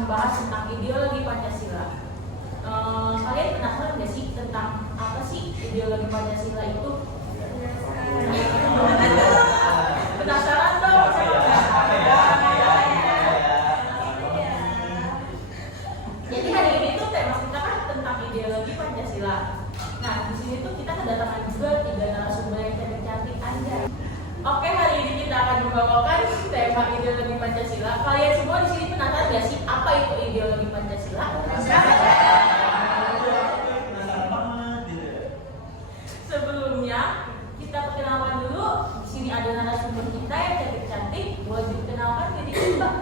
membahas tentang ideologi Pancasila. Kalian penasaran nggak sih tentang apa sih ideologi Pancasila itu? Penasaran dong? Jadi hari ini tuh tema kita kan tentang ideologi Pancasila. Nah di sini tuh kita kedatangan juga 3 narasumber yang cantik-cantik aja. Oke, hari ini kita akan membawakan tema ideologi Pancasila. Kalian semua di sini penasaran nggak sih apa itu ideologi Pancasila? Sebelumnya kita perkenalkan dulu. Di sini ada narasumber kita yang cantik-cantik. Boleh dikenalkan diri Mbak?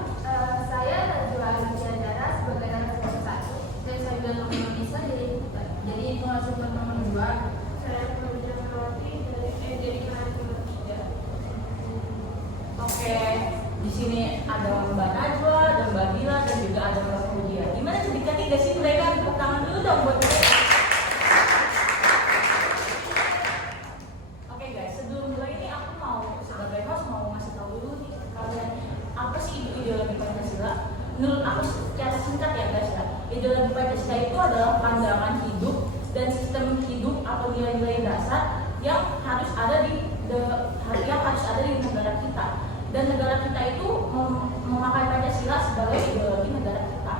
Saya Najwa Arifjandara sebagai narasumber 1 dan saya juga nomor Indonesia jadi narasumber nomor 2. Saya Fauzia Melati jadi narasumber 3. Oke, di sini ada Mbak Najwa dan Mbak Dila dan juga ada Mbak Fauzia. Gimana cantik-cantik gak sih mereka? Tepuk tangan dulu dong buat mereka. Oke guys, sebelum mulai ini aku mau sebagai host mau ngasih tahu dulu nih ke kalian apa sih itu ideologi Pancasila. Menurut aku secara singkat ya guys ya, ideologi Pancasila itu adalah pandangan hidup dan sistem hidup atau nilai-nilai dasar yang harus ada di negara kita. Dan negara kita itu memakai Pancasila sebagai ideologi negara kita.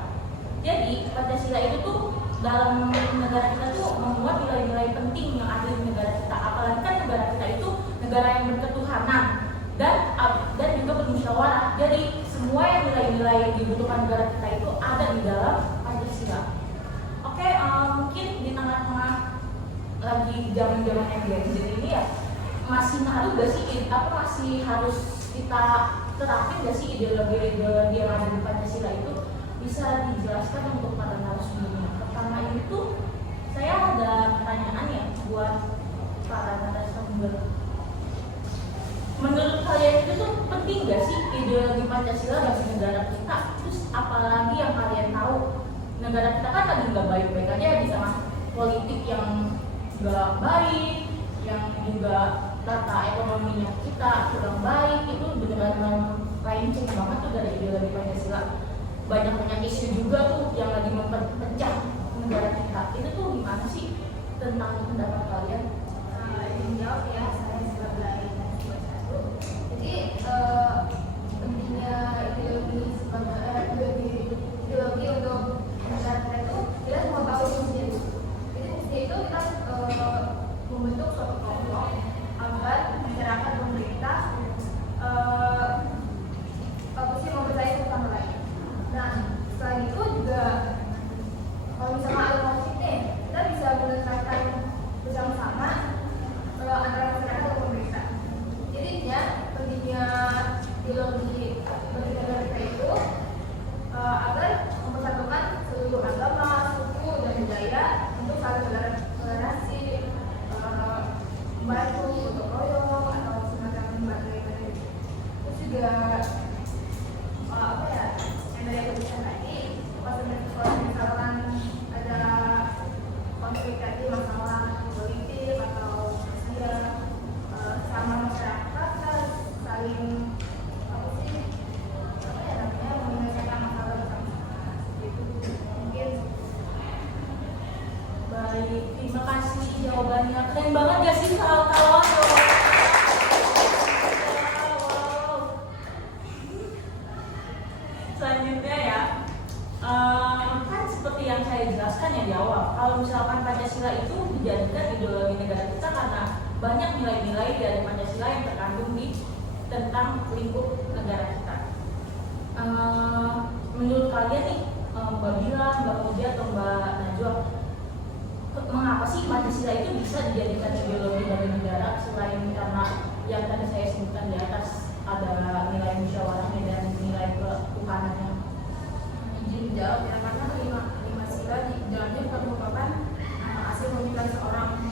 Jadi Pancasila itu tuh dalam negara kita tuh membuat nilai-nilai penting yang ada di negara kita. Apalagi kan negara kita itu negara yang berketuhanan dan juga bermusyawarah. Jadi semua yang nilai-nilai yang dibutuhkan negara kita itu ada di dalam Pancasila. Oke, mungkin di tengah-tengah lagi zaman-zaman yang jadi ini ya, masih ngaruh gak sih? Masih harus kita terapin gak sih ideologi-ideologi yang ada di Pancasila itu? Bisa dijelaskan untuk para narasumbernya. Pertama itu saya ada pertanyaan ya buat para narasumber. Menurut kalian itu tuh penting gak sih ideologi Pancasila bagi negara kita? Terus apalagi yang kalian tahu negara kita kan lagi nggak baik-baik aja di tengah politik yang nggak baik, yang juga tata ekonominya kita kurang baik, itu benar-benar melenceng banget tuh dari ideologi Pancasila. Banyak isu juga tuh yang lagi memperpecah negara kita. Itu tuh gimana sih tentang pendapat kalian? Ingin jawab ya, saya sebagai narasumber 1. Jadi pentingnya ideologi untuk negara kita itu kita semua tahu fungsinya itu. Jadi fungsinya itu kita membentuk suatu kelompok agar masyarakat dan pemerintah mempercayai satu sama lain. Nah, selain itu juga kalau misalnya ada konflik nih, kita bisa menyelesaikan bersama-sama antara masyarakat dan pemerintah. Jadinya pentingnya ideologi bagi negara kita itu agar mempersatukan seluruh agama, suku, dan budaya untuk saling toleransi, membantu untuk royong atau semacam berbagai. Terus juga yang dari aku bisa tadi, kalau misalkan ada konflik tadi masalah politik atau sosial sama masyarakat saling menyelesaikan masalah bersama-sama. Itu mungkin. Baik, terima kasih jawabannya. Keren banget gak sih kalau selanjutnya ya, kan seperti yang saya jelaskan ya di awal, kalau misalkan Pancasila itu dijadikan ideologi negara kita karena banyak nilai-nilai dari Pancasila yang terkandung di tentang lingkup negara kita. Menurut kalian nih, Mbak Bila, Mbak Fauzia atau Mbak Najwa, mengapa sih Pancasila itu bisa dijadikan ideologi dari negara selain karena yang tadi saya sebutkan di atas ada nilai musyawarahnya dan nilai ketuhanannya? Izin jawab ya, karena lima sila di dalamnya bukan merupakan hasil pemikiran seorang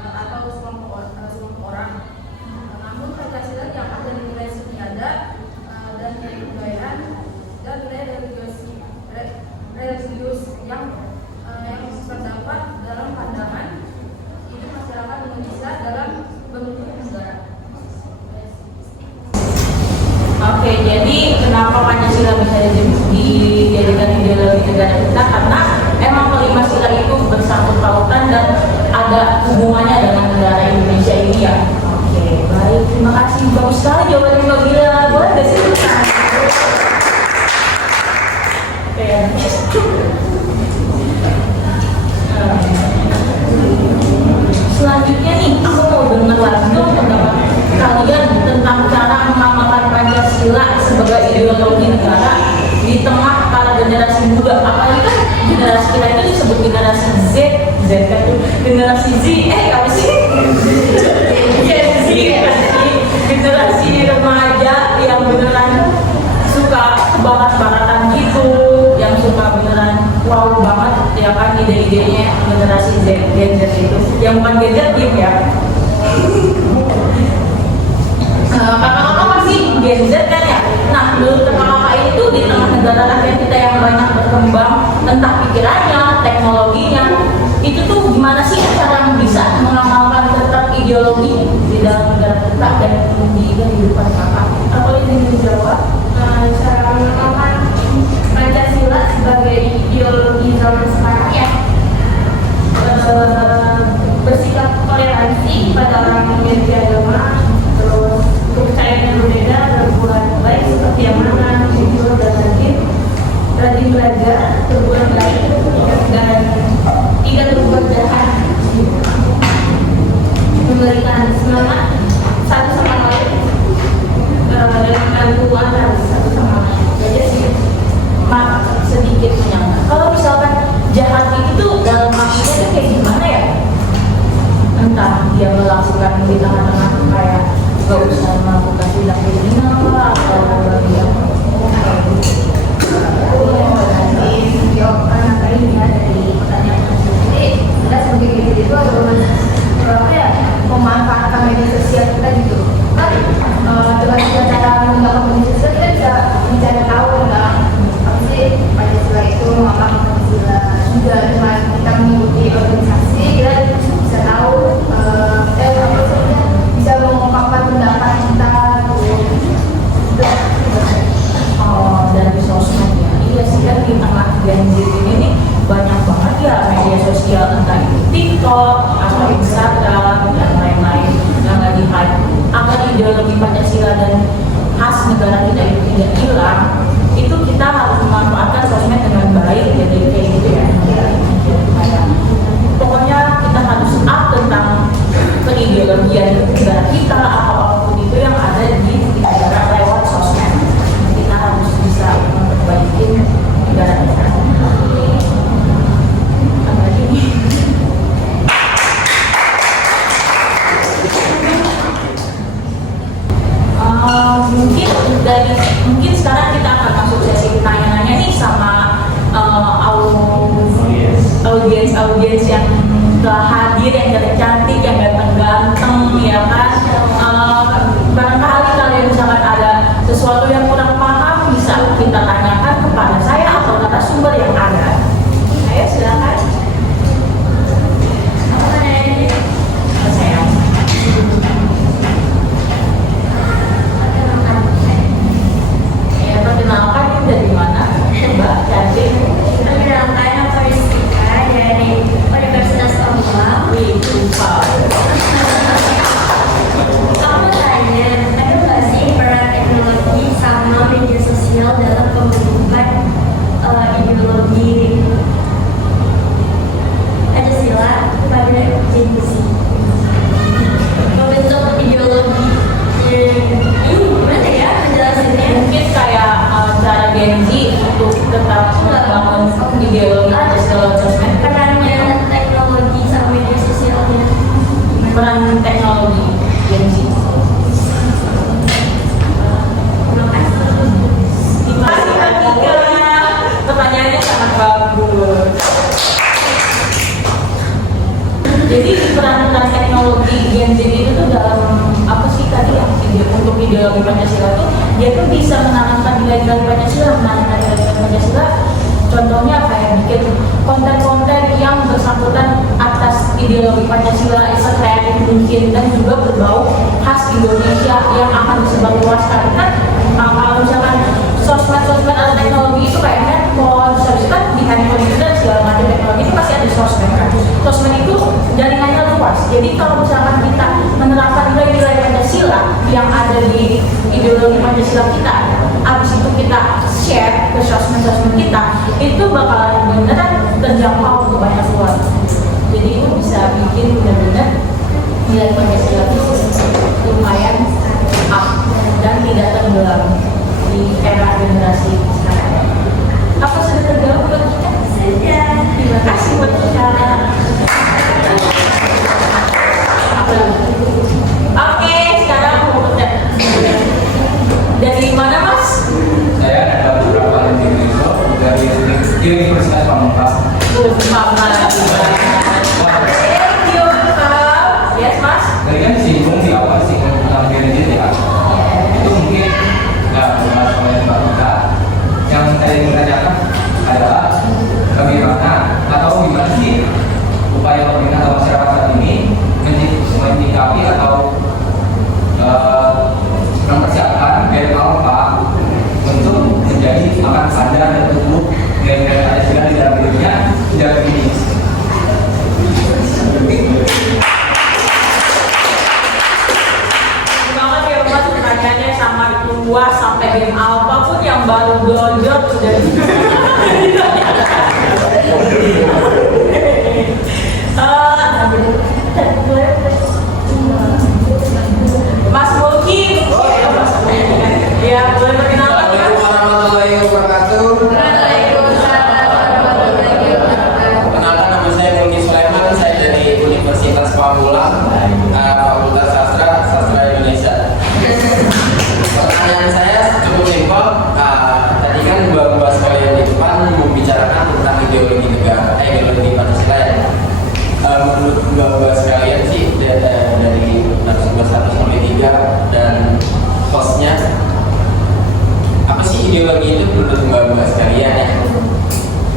atau sekelompok orang. Namun Pancasila diangkat dari nilai seni adat dan nilai kebudayaan dan nilai religius yang terdapat dalam pandangan hidup masyarakat Indonesia dalam bentuk negara. Oke, jadi kenapa Pancasila bisa dijadikan di negara kita karena emang kelima sila itu bersangkut pautan dan ada hubungannya dengan negara Indonesia ini ya. Oke, baik, terima kasih, bagus sekali jawabannya Mbak Bila. Boleh nggak sih selanjutnya nih, aku mau dengar lagi dong pendapat kalian tentang cara mengamalkan Pancasila sebagai ideologi negara di tengah para generasi muda. Apalagi kan generasi kita itu disebut generasi Z, Z kan tuh generasi Z, apa sih? Gen Z kan sih, generasi remaja yang beneran suka barat-baratan gitu, yang suka beneran wow banget ya kan ide-idenya generasi Z, Gen Z itu yang bukan Gen Z tim ya. Kakak-kakak masih Gen Z kan ya. Nah menurut kakak-kakak ini tuh di tengah negara rakyat kita yang banyak berkembang entah pikirannya, teknologinya, itu tuh gimana sih cara bisa mengamalkan tetap ideologi di dalam negara kita dan di kehidupan kakak? Apa yang ingin dijawab? Cara mengamalkan Pancasila sebagai ideologi zaman sekarang ya, bersikap toleransi pada orang yang memiliki agama, terus kepercayaan yang berbeda, berbuat baik seperti yang mana, jujur dan rajin belajar, berbuat baik dan tidak berbuat jahat, memberikan semangat satu sama lain dan bantuan satu sama lain. Jadi sih sedikit menyangka. Kalau misalkan jahat itu dalam artinya itu kayak gimana ya? Entah dia melakukan di tengah-tengah kayak gak usah melakukan tindak kriminal atau bagian Jawab tadi ya dari pertanyaan jadi kita sebagai individu itu harus apa ya memanfaatkan media sosial kita gitu kan dengan cara menggunakan media sosial kita bisa mencari tahu tentang apa sih Pancasila itu apa Pancasila juga dengan kita mengikuti organisasi kita bisa tahu apa sih bisa mengungkapkan pendapat kita gitu. dari sosmed ya. Iya sih kan di tengah Gen Z ini nih banyak banget ya media sosial entah itu TikTok atau Instagram dan lain-lain yang lagi hype agar ideologi Pancasila dan khas negara kita itu tidak hilang. Itu kita harus memanfaatkan sosmed dengan baik jadi kayak gitu ya. Pokoknya kita harus up tentang keideologian negara kita apapun itu yang ada di negara lewat sosmed. Kita harus bisa memperbaiki negara kita. Apa ini? Mungkin sekarang kita akan masuk sesi tanya-nanya nih sama audiens yang telah hadir, yang cantik, yang ganteng-ganteng ya kan. Barangkali kalian misalkan ada sesuatu yang kurang paham bisa kita tanyakan kepada saya atau narasumber yang ada. Ayo silakan. Perkenalkan dari mana? Mbak cantik. Perkenalkan aku Rizka dari Universitas Umum. Wih, lupa. Aku tanya, ada nggak sih peran teknologi sama media sosial dalam pembentukan ideologi Pancasila pada Gen Z? Membentuk ideologi gimana ya menjelasinnya? Mungkin kayak cara Gen Z untuk tetap membangun ideologi Pancasila sosmed. Perannya teknologi sama media sosialnya. Peran teknologi Gen Z. Terima kasih. Terima kasih Kak Tika. Pertanyaannya sangat bagus. Jadi peran teknologi Gen Z itu tuh dalam apa sih tadi ya? Untuk ideologi Pancasila tuh dia tuh bisa menanamkan nilai-nilai Pancasila, Pancasila. Contohnya kayak bikin konten-konten yang bersangkutan atas ideologi Pancasila sekreatif mungkin dan juga berbau khas Indonesia yang akan disebarluaskan. Kan kalau misalkan sosmed atau teknologi itu kayak handphone, kan sosmed itu jaringannya luas. Jadi kalau misalkan kita menerapkan nilai-nilai Pancasila yang ada di ideologi Pancasila kita, habis itu kita share ke sosmed kita, itu bakalan beneran terjangkau ke banyak luas. Jadi itu bisa bikin benar-benar nilai Pancasila itu lumayan up dan tidak tenggelam di era generasi sekarang. Apa sudah terjawab buat kita? Sudah. Terima kasih buat kita. Oke, sekarang mau bertanya. Dari mana, Mas? Saya ada beberapa dari Universitas Pamungkas. Thank you, Kak. Yes, Mas. Tadi kan singgung di awal singgung tentang diri ya. Itu mungkin nggak benar oleh Mbak Ika. Yang saya ingin tanyakan adalah bagaimana atau gimana sih upaya pemerintah atau masyarakat saat ini menyikapi atau mempersiapkan dari awal Pak untuk menjadi akan sadar dan tumbuh nilai-nilai Pancasila di dalam dirinya sejak dini. Banget ya Mas, pertanyaannya sangat luas sampai game apapun yang baru belajar sudah Mas Mulki, ya boleh perkenalkan Mas. Assalamualaikum warahmatullahi wabarakatuh. Perkenalkan, nama saya Mulki Sulaiman. Saya dari Universitas Pamulang, Fakultas Sastra Indonesia. Pertanyaan saya cukup simpel. Tadi kan Mbak sekalian di depan membicarakan tentang ideologi negara, ideologi Pancasila ya. Menurut Mbak sekalian sih dari narasumber 1 sampai 3 dan hostnya, apa sih ideologi itu menurut Mbak sekalian ya?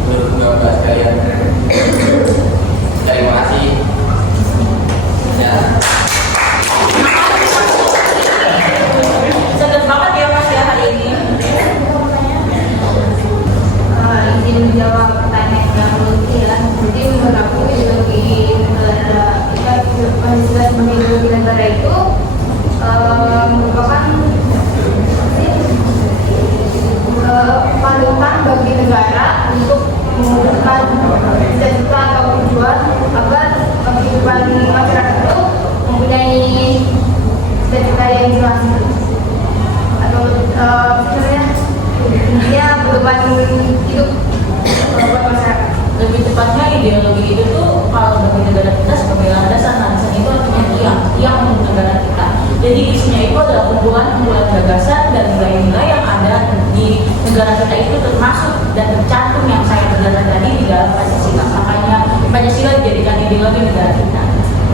Menurut Mbak sekalian. Terima kasih. Ya. Sedap banget ya Mas ya hari ini. Izin menjawab pertanyaan yang Mulki ya. Jadi menurut aku ideologi negara, Pancasila sebagai ideologi negara itu merupakan panutan bagi negara untuk mewujudkan cita-cita atau tujuan agar kehidupan masyarakat itu mempunyai cita-cita yang jelas atau sebenarnya dia beban hidup buat masyarakat. Lebih tepatnya ideologi itu tuh kalau bagi negara kita sebagai landasan itu artinya tiang untuk negara kita. Jadi isinya itu adalah kumpulan gagasan dan nilai-nilai yang ada di negara kita itu termasuk dan tercantum yang saya terdapat tadi di dalam Pancasila. Makanya Pancasila dijadikan ideologi negara kita.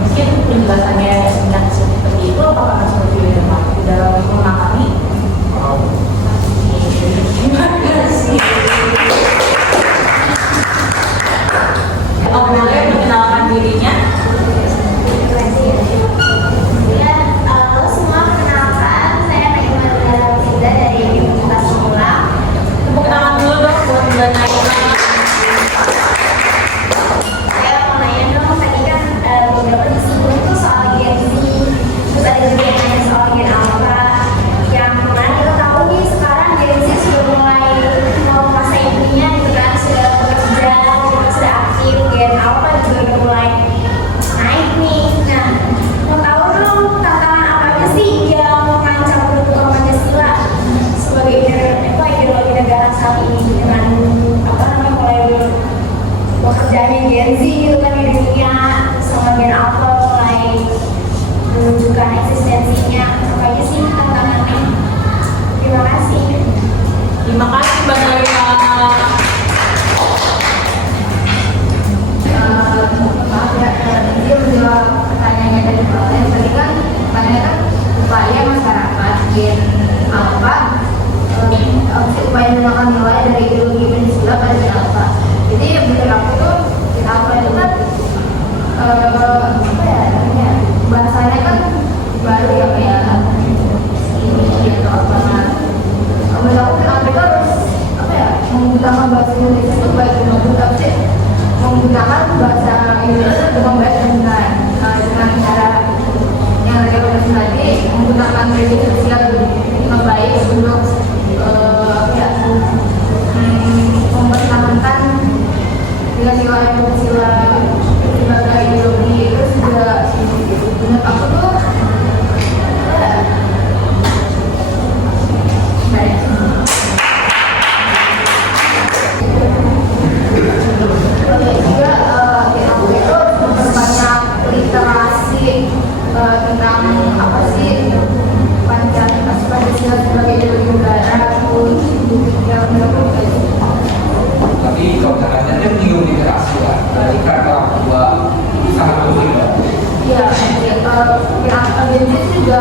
Mungkin penjelasannya singkat seperti itu. Apakah Mas Mulki sudah memahami? Terima kasih. Boleh mengenalkan dirinya? Halo semua, perkenalkan saya Megawati Dinda dari Universitas Pamulang. Tepuk tangan dulu dong buat Mbak Naila. Saya mau nanya dong, tadi kan beberapa disinggung tuh soal Gen Z, terus ada juga yang nanya soal Gen Alpha. Yang mana kita tahu nih sekarang Gen Z sudah mulai mau masa intinya gitu kan, sudah bekerja, sudah aktif. Gen Alpha juga udah mulai naik nih. Nah, mau tahu dong tantangan apa aja sih yang mengancam kedudukan Pancasila sebagai ideologi negara saat ini dengan apa namanya mulai bekerjanya Gen Z gitu kan di dunia, sama Gen Alpha mulai menunjukkan eksistensinya. Apa aja sih tantangannya? Terima kasih. Terima kasih Mbak Naila. Maaf ya, dia menjawab pertanyaannya dari pertanyaan tadi kan pertanyaan upaya masyarakat Gen Alpha upaya mengenalkan nilai dari ideologi Pancasila pada Gen Alpha. Jadi menurut aku tuh Gen Alpha itu kan apa ya namanya, bahasanya kan baru ya kayak ini atau apa. Menurut aku Gen Alpha itu harus apa ya, menggunakan bahasa Indonesia itu baik maupun tapi menggunakan bahasa Indonesia media sosial lebih baik untuk mempertahankan nilai-nilai Pancasila sebagai ideologi. Terus juga menurut aku tuh juga aku itu memperbanyak literasi tentang apa sih Pancasila sebagai ideologi negara yang Tapi kalau misalkan dia menyinggung literasi lah, dari kata orang tua sangat penting lah. iya, yang agensi juga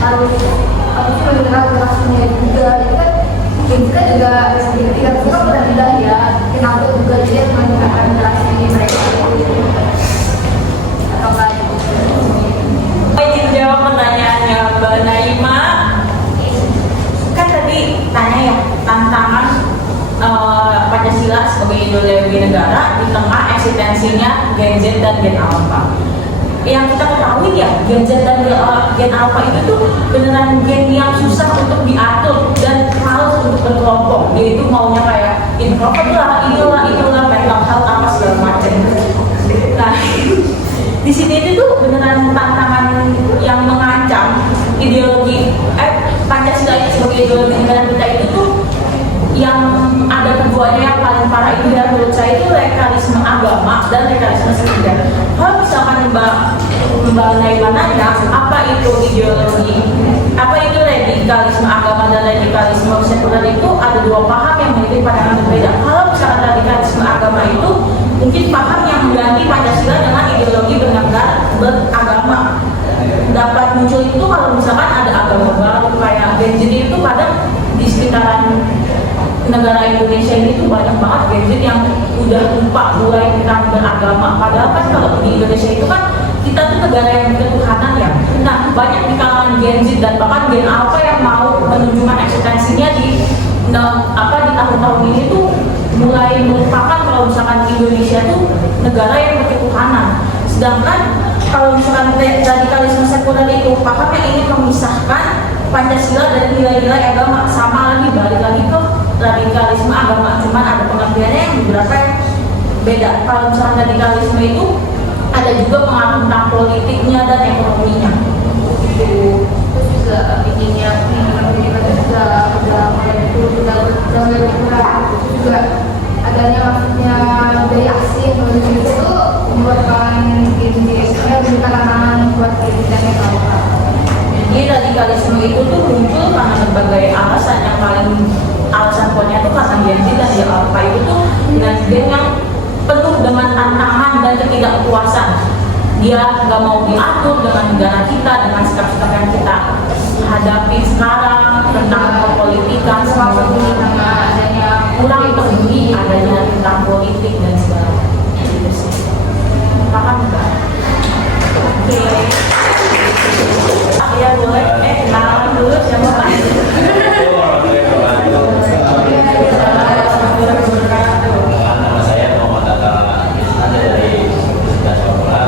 harus mendengar literasinya juga. Itu kan kita juga tidak suka berbeda ya, kenapa juga dia mendengarkan literasi mereka atau enggak. Izin jawab pertanyaannya Mbak Naima. Kan tadi tanya ya tantangan Pancasila sebagai ideologi negara di tengah eksistensinya Gen Z dan Gen Alpha. Yang kita ketahui ya, Gen Z dan Gen Alpha itu tuh beneran gen yang susah untuk diatur dan harus untuk berkelompok. Dia itu maunya kayak introvert lah, inilah mental health apa segala macam. Nah, di sini itu tuh beneran tantangan yang mengancam ideologi Pancasila itu sebagai ideologi negara kita itu tuh yang ada keduanya yang paling parah itu ya menurut saya itu radikalisme agama dan radikalisme sekuler. Kalau misalkan Mbak Naima nanya apa itu ideologi, apa itu radikalisme agama dan radikalisme sekuler, itu ada dua paham yang memiliki pandangan berbeda. Kalau misalkan radikalisme agama itu mungkin paham yang mengganti Pancasila dengan ideologi beragama. Dapat muncul itu kalau misalkan ada agama baru kayak Gen Z itu kadang di sekitaran negara Indonesia ini tuh banyak banget Gen Z yang udah lupa mulai tentang beragama. Padahal kan kalau di Indonesia itu kan kita tuh negara yang berketuhanan ya. Nah, banyak di kalangan Gen Z dan bahkan Gen Alpha yang mau menunjukkan eksistensinya di tahun-tahun ini tuh mulai melupakan kalau misalkan Indonesia tuh negara yang berketuhanan. Sedangkan kalau misalkan radikalisme sekuler itu paham yang ingin memisahkan Pancasila dari nilai-nilai agama, sama lagi balik lagi ke radikalisme agama, cuman ada pengertiannya yang beberapa yang beda. Kalau misalkan radikalisme itu ada juga pengaruh tentang politiknya dan ekonominya. Itu Terus juga bikinnya juga udah mulai berkurang. Juga adanya maksudnya dari asing itu membuatkan Indonesia bukan tantangan buat kita yang tahu. Jadi radikalisme itu tuh muncul karena berbagai alasan. Yang paling alasan kuatnya tuh karena Gen Z dan Gen Alpha itu tuh dengan gen yang penuh dengan tantangan dan ketidakpuasan. Dia nggak mau diatur dengan negara kita, dengan sikap-sikap yang kita hadapi sekarang tentang politikan, Sama adanya kurang peduli adanya tentang politik dan segala gitu sih. Paham nggak? Oke. Ya boleh. Kenalan dulu siapa Pak? Nama saya Muhammad Atta Isna dari Universitas Papua.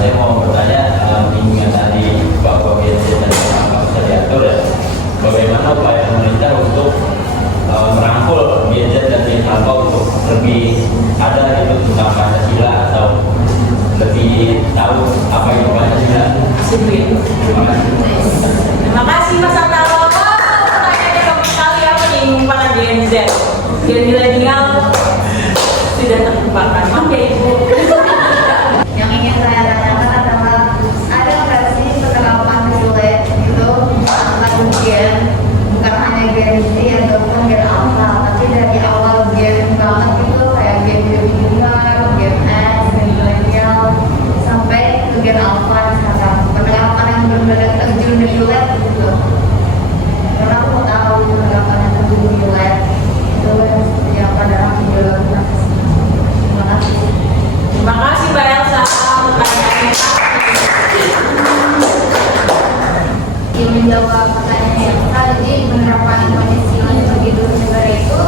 Saya mau bertanya, bimbingan tadi Bapak Gen Z dan Bapak bisa diatur ya. Bagaimana upaya pemerintah untuk merangkul Gen Z dan Gen Alpha untuk lebih ada itu tentang Pancasila atau lebih tahu apa itu Pancasila? Terima kasih Mas Antaro. Pertanyaannya bagus sekali ya, menyinggung para Gen Z. Gen milenial sudah terlupakan. Oke Ibu. Yang ingin saya tanyakan adalah ada nggak sih penerapan relate gitu antara gen, bukan hanya Gen Z ataupun Gen Alpha, tapi dari awal Gen banget gitu kayak Gen baby boomer, Gen X, Gen milenial sampai ke Gen Alpha sekarang, penerapan yang benar-benar terjun di relate gitu. Karena aku mau tahu penerapan yang terjun di relate itu seperti apa dalam ideologi. Terima kasih. Terima kasih Mbak Elsa. Pertanyaannya yang menjawab pertanyaan yang tadi, penerapan Pancasila sebagai ideologi negara itu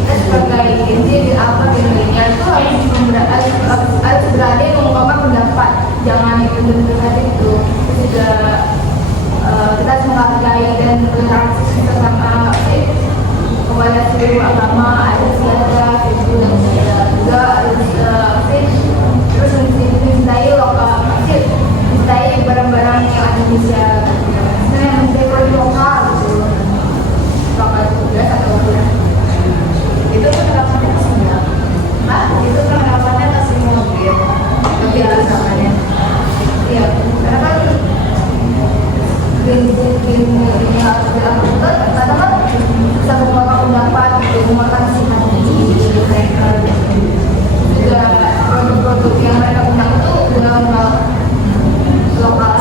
kita sebagai Gen Z di apa di dunia itu harus berani mengungkapkan pendapat, jangan itu saja itu juga kita harus menghargai dan berinteraksi tentang kepada seluruh agama, ada istiadat, itu juga harus terus mencintai lokal, mencintai barang-barang yang ada di Indonesia, yang mencintai produk lokal gitu, lokal juga atau bukan. Itu penerapannya ke semua. Itu penerapannya ke semua gitu. Tapi alasannya. Iya, karena kan game ini harus dilakukan, karena kan bisa mengungkapkan pendapat, mengungkapkan nasihat mereka. Juga produk-produk yang mereka punya itu udah lokal.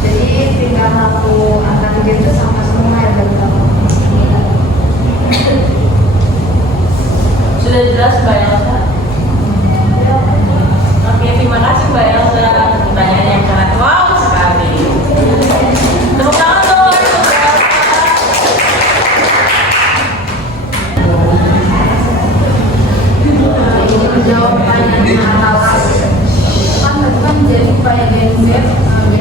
Jadi tinggal aku angkat game itu sama semua ya betul. Sudah jelas Mbak Elsa? Oke, terima kasih Mbak Elsa. Pertanyaan yang sangat wow sekali. Tepuk tangan dong untuk Mbak Elsa. Menjawab pertanyaan atas kan jadi kayak game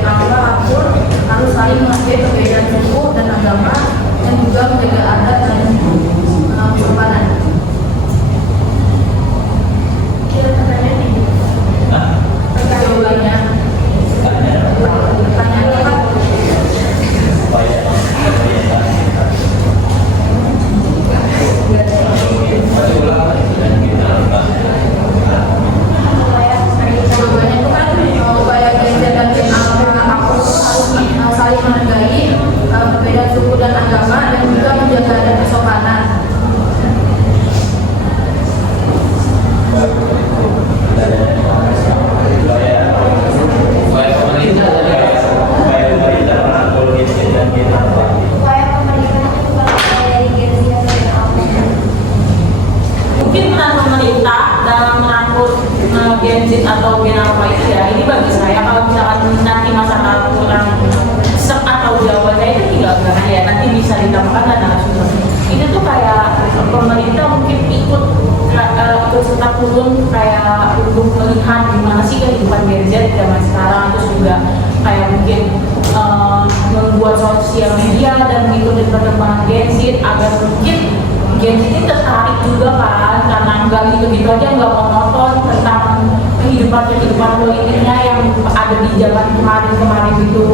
apa akur harus saling menghargai perbedaan suku dan agama dan juga menjaga adat dan kesopanan. Kira pertanyaan ini jawabannya pertanyaannya kan jawabannya itu kan upaya geser dan gen harus saling menghargai perbedaan suku dan agama dan juga menjaga adat kesopanan. Upaya pemerintah merangkul Gen dan Gen Alpha. Upaya pemerintah itu bukan dari Gen Z atau Gen Alpha. Mungkin peran pemerintah dalam merangkul Gen Z atau Gen Alpha itu ya, ini bagi saya kalau misalkan nanti masalah kurang sep atau jawabannya itu tinggal bilang ya, nanti bisa ditambahkan dan narasumber. Itu tuh kayak pemerintah mungkin ikut serta turun kayak untuk melihat gimana sih kehidupan Gen Z zaman sekarang, terus juga kayak mungkin membuat sosial media dan mengikuti perkembangan Gen Z agar mungkin Gen Z ini tertarik juga kan, karena nggak gitu-gitu aja nggak monoton tentang kehidupan politiknya yang ada di zaman kemarin itu.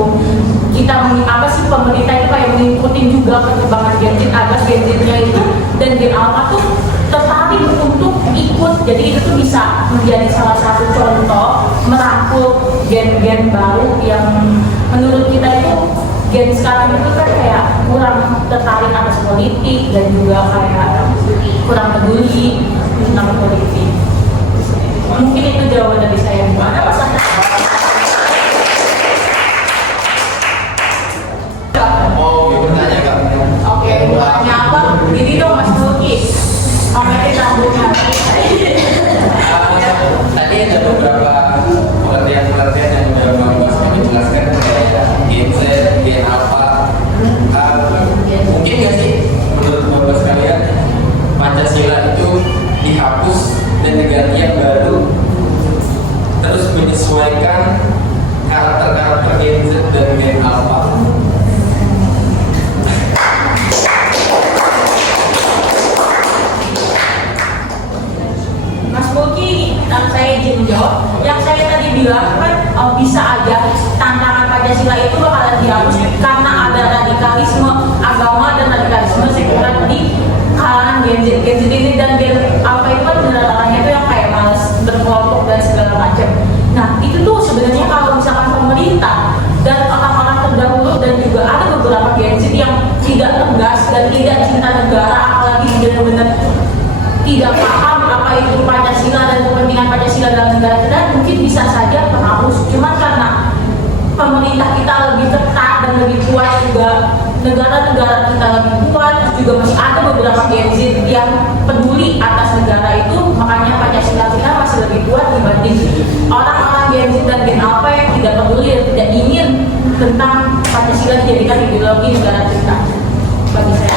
Kita apa sih pemerintah itu kayak mengikuti juga perkembangan Gen Z agar Gen Z-nya itu dan Gen Alpha tuh tertarik untuk ikut. Jadi itu tuh bisa menjadi salah satu contoh merangkul gen-gen baru yang menurut kita itu gen sekarang itu kan kayak kurang tertarik atas politik dan juga kayak kurang peduli tentang politik. Mungkin itu jawaban dari saya. Gimana Mas Anda? Mau bertanya Kak? Oke, bukannya apa? Gini dong Mas Luki. Pamerin rambutnya. Tadi ada beberapa pengertian yang sudah Mas kami jelaskan kayak Gen Z, Gen Alpha. Mungkin nggak sih menurut Bapak sekalian Pancasila itu dihapus dan diganti yang baru, terus menyesuaikan karakter Gen Z dan Gen Alpha? Mas Boki, saya izin menjawab. Yang saya tadi bilang kan bisa aja tantangan Pancasila itu bakalan dihapus karena ada radikalisme agama dan radikalisme sekuler di kalangan Gen Z. Gen Z ini dan Gen Alpha itu kan benar-benarnya itu yang kayak malas berkelompok dan segala macam. Nah itu tuh sebenarnya kalau misalkan pemerintah dan orang-orang terdahulu dan juga ada beberapa Gen Z yang tidak tegas dan tidak cinta negara, apalagi benar-benar tidak paham apa itu Pancasila dan kepentingan Pancasila dalam negara kita, mungkin bisa saja terhapus. Cuma karena pemerintah kita lebih ketat dan lebih kuat, juga negara-negara kita lebih kuat, juga masih ada beberapa Gen Z yang peduli atas negara itu, makanya Pancasila kita masih lebih kuat dibanding orang-orang Gen Z dan Gen Alpha yang tidak peduli dan tidak ingin tentang Pancasila dijadikan ideologi negara kita. Bagi saya